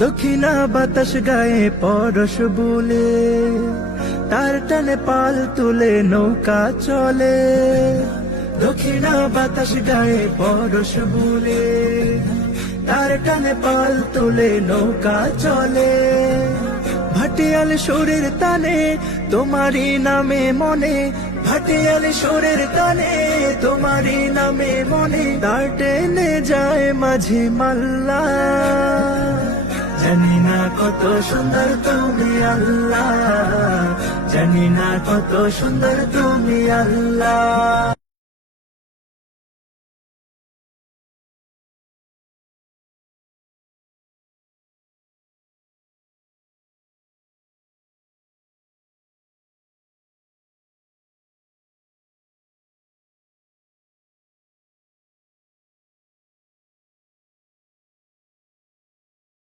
দক্ষিণা বাতাস গায়ে পরশ বুলে, তার টানে পাল তুলে নৌকা চলে। দক্ষিণা বাতাস গায়ে পরশ বুলে, তার টানে পাল তুলে নৌকা চলে। ভাটিয়াল সুরের তানে তোমারই নামে মনে, ভাটিয়াল সুরের তানে তোমারই নামে মনে, তার টেনে যায় মাঝি মাল্লা। জানি না কত সুন্দর তুমি আল্লাহ, জানি না কত সুন্দর তুমি আল্লাহ।